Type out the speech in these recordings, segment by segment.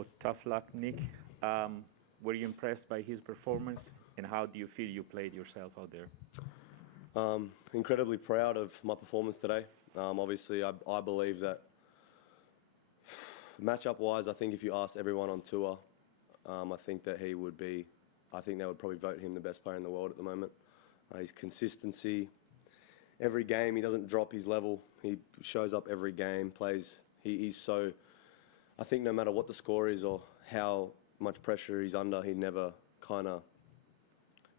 So tough luck, Nick. Were you impressed by his performance, and how do you feel you played yourself out there? Incredibly proud of my performance today. Obviously, I believe that matchup-wise, I think if you ask everyone on tour, I think that he would be, I think they would probably vote him the best player in the world at the moment. His consistency, every game, he doesn't drop his level. He shows up every game, plays. He's so, I think no matter what the score is or how much pressure he's under, he never kind of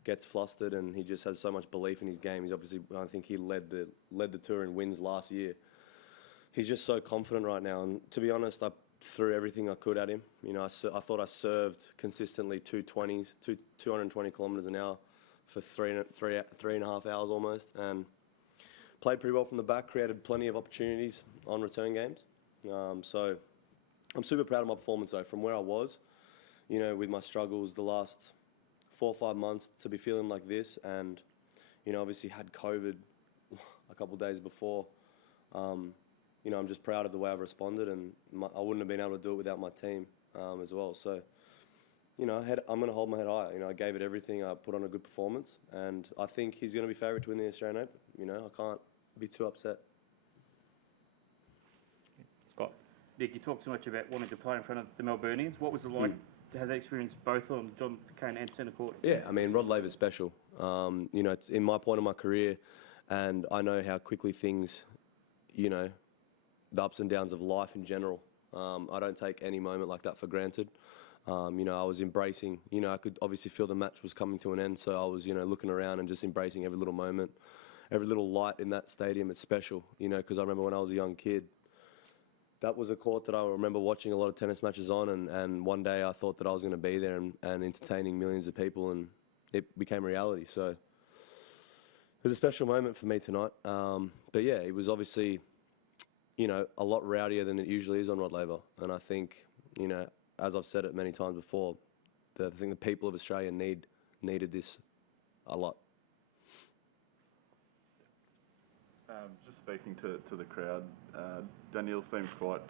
gets flustered, and he just has so much belief in his game. He's obviously, I think he led the tour in wins last year. He's just so confident right now, and to be honest, I threw everything I could at him. You know, I thought I served consistently 220 kilometres an hour for three and a half hours almost, and played pretty well from the back, created plenty of opportunities on return games. So I'm super proud of my performance though, from where I was, you know, with my struggles the last 4 or 5 months to be feeling like this, and, you know, obviously had COVID a couple of days before. You know, I'm just proud of the way I've responded, and I wouldn't have been able to do it without my team as well. So, you know, I'm going to hold my head high. You know, I gave it everything. I put on a good performance, and I think he's going to be favourite to win the Australian Open. You know, I can't be too upset. Scott? Nick, you talked so much about wanting to play in front of the Melburnians. What was it like to have that experience both on John Cain and centre court? Yeah, I mean, Rod Laver's special. You know, it's in my point of my career, and I know how quickly things, you know, the ups and downs of life in general. I don't take any moment like that for granted. You know, I was embracing, you know, I could obviously feel the match was coming to an end, so I was, you know, looking around and just embracing every little moment. Every little light in that stadium, it's special, you know, because I remember when I was a young kid, that was a court that I remember watching a lot of tennis matches on, and one day I thought that I was going to be there and entertaining millions of people, and it became reality. So it was a special moment for me tonight. But yeah, it was obviously, you know, a lot rowdier than it usually is on Rod Laver. And I think, you know, as I've said it many times before, I think the people of Australia needed this a lot. Just speaking to the crowd, Daniil seems quite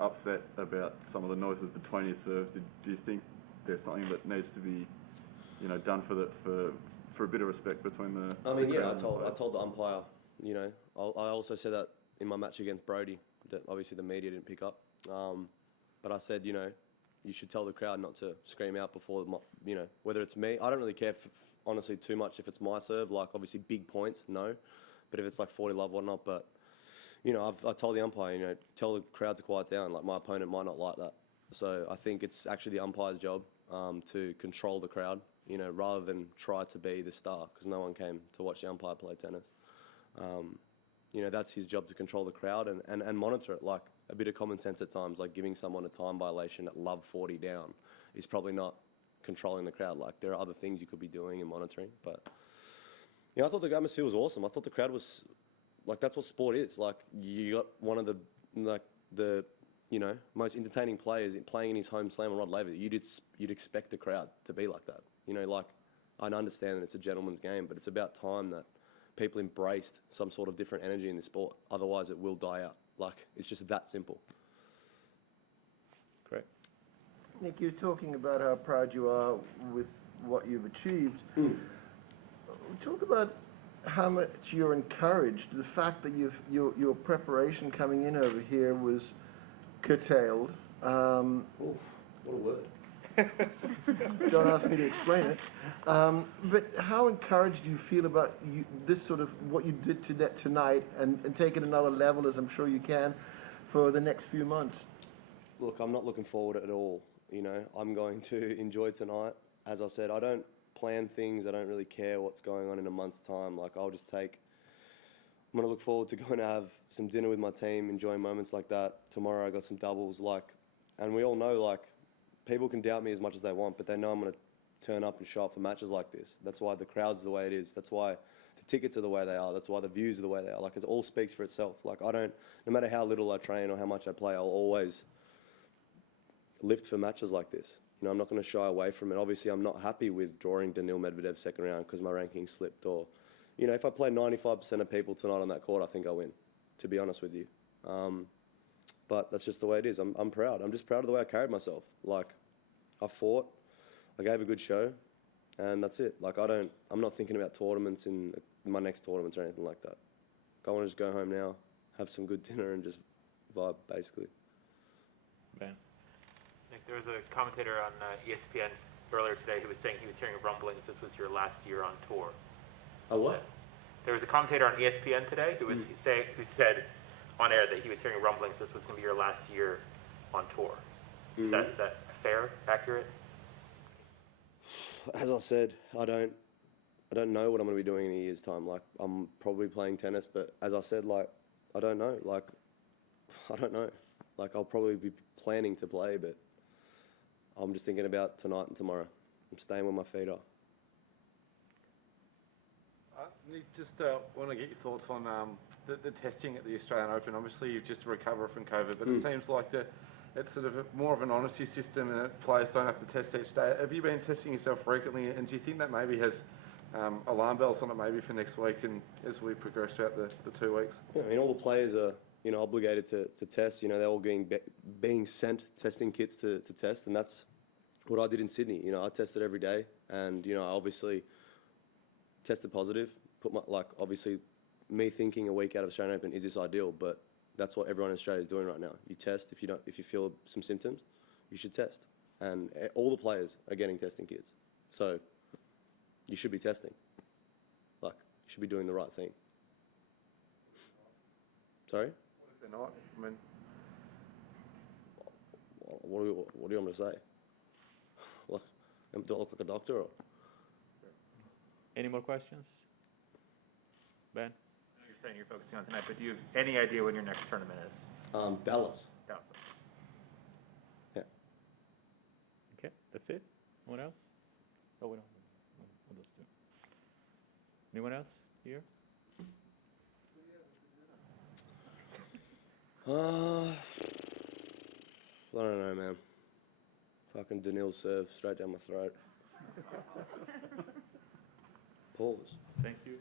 upset about some of the noises between his serves. Do you think there's something that needs to be, you know, done for a bit of respect between the? I mean, yeah, I told the umpire. You know, I also said that in my match against Brody, that obviously the media didn't pick up. But I said, you know, you should tell the crowd not to scream out before, you know, whether it's me. I don't really care, honestly, too much if it's my serve. Like, obviously, big points, no. But if it's like 40 love, whatnot. But, you know, I told the umpire, you know, tell the crowd to quiet down. Like, my opponent might not like that. So I think it's actually the umpire's job to control the crowd, you know, rather than try to be the star, because no one came to watch the umpire play tennis. You know, that's his job, to control the crowd and monitor it. Like, a bit of common sense at times, like giving someone a time violation at love 40 down is probably not controlling the crowd. Like, there are other things you could be doing and monitoring. But, you know, I thought the atmosphere was awesome. I thought the crowd was, like, that's what sport is. Like, you got one of the you know, most entertaining players playing in his home slam on Rod Laver. You'd expect the crowd to be like that. You know, like, I understand that it's a gentleman's game, but it's about time that people embraced some sort of different energy in the sport. Otherwise, it will die out. Like, it's just that simple. Correct. Nick, you're talking about how proud you are with what you've achieved. Talk about how much you're encouraged. The fact that your preparation coming in over here was curtailed. Oof, what a word. Don't ask me to explain it. But how encouraged do you feel about this sort of what you did tonight and take it another level, as I'm sure you can, for the next few months? Look, I'm not looking forward at all. You know, I'm going to enjoy tonight. As I said, I don't plan things. I don't really care what's going on in a month's time. Like, I'm going to look forward to going to have some dinner with my team, enjoying moments like that. Tomorrow I got some doubles, and we all know, like, people can doubt me as much as they want, but they know I'm going to turn up and show up for matches like this. That's why the crowd's the way it is. That's why the tickets are the way they are. That's why the views are the way they are. Like, it all speaks for itself. Like, no matter how little I train or how much I play, I'll always lift for matches like this. You know, I'm not going to shy away from it. Obviously, I'm not happy with drawing Daniil Medvedev second round because my ranking slipped, or, you know, if I play 95% of people tonight on that court, I think I win, to be honest with you. But that's just the way it is. I'm proud. I'm just proud of the way I carried myself. Like, I fought, I gave a good show, and that's it. Like, I'm not thinking about tournaments in my next tournaments or anything like that. I want to just go home now, have some good dinner, and just vibe, basically. Ben. Nick, there was a commentator on ESPN earlier today who was saying he was hearing rumblings this was your last year on tour. A what? There was a commentator on ESPN today who was who said on air that he was hearing rumblings this was going to be your last year on tour. Is that fair, accurate? As I said, I don't know what I'm going to be doing in a year's time. Like, I'm probably playing tennis, but as I said, like, I don't know. Like, I don't know. Like, I'll probably be planning to play, but I'm just thinking about tonight and tomorrow. I'm staying where my feet are. Nick, just want to get your thoughts on the testing at the Australian Open. Obviously, you've just recovered from COVID, but it seems like it's sort of more of an honesty system, and that players don't have to test each day. Have you been testing yourself frequently, and do you think that maybe has alarm bells on it maybe for next week and as we progress throughout the 2 weeks? Yeah, I mean, all the players are, obligated to test. They're all being sent testing kits to test, and that's what I did in Sydney. I tested every day, and I obviously tested positive. Obviously, me thinking a week out of Australian Open, is this ideal? But that's what everyone in Australia is doing right now. You test if you feel some symptoms, you should test, and all the players are getting testing kits. So you should be testing. You should be doing the right thing. Sorry? What if they're not? I mean, what do you want me to say? Do I look like a doctor? Or? Any more questions? Ben? I know you're saying you're focusing on tonight, but do you have any idea when your next tournament is? Dallas. Dallas. Yeah. Okay, that's it. Anyone else? Oh, we don't. Those two. Anyone else here? I don't know, man. Fucking Daniil serve straight down my throat. Pause. Thank you.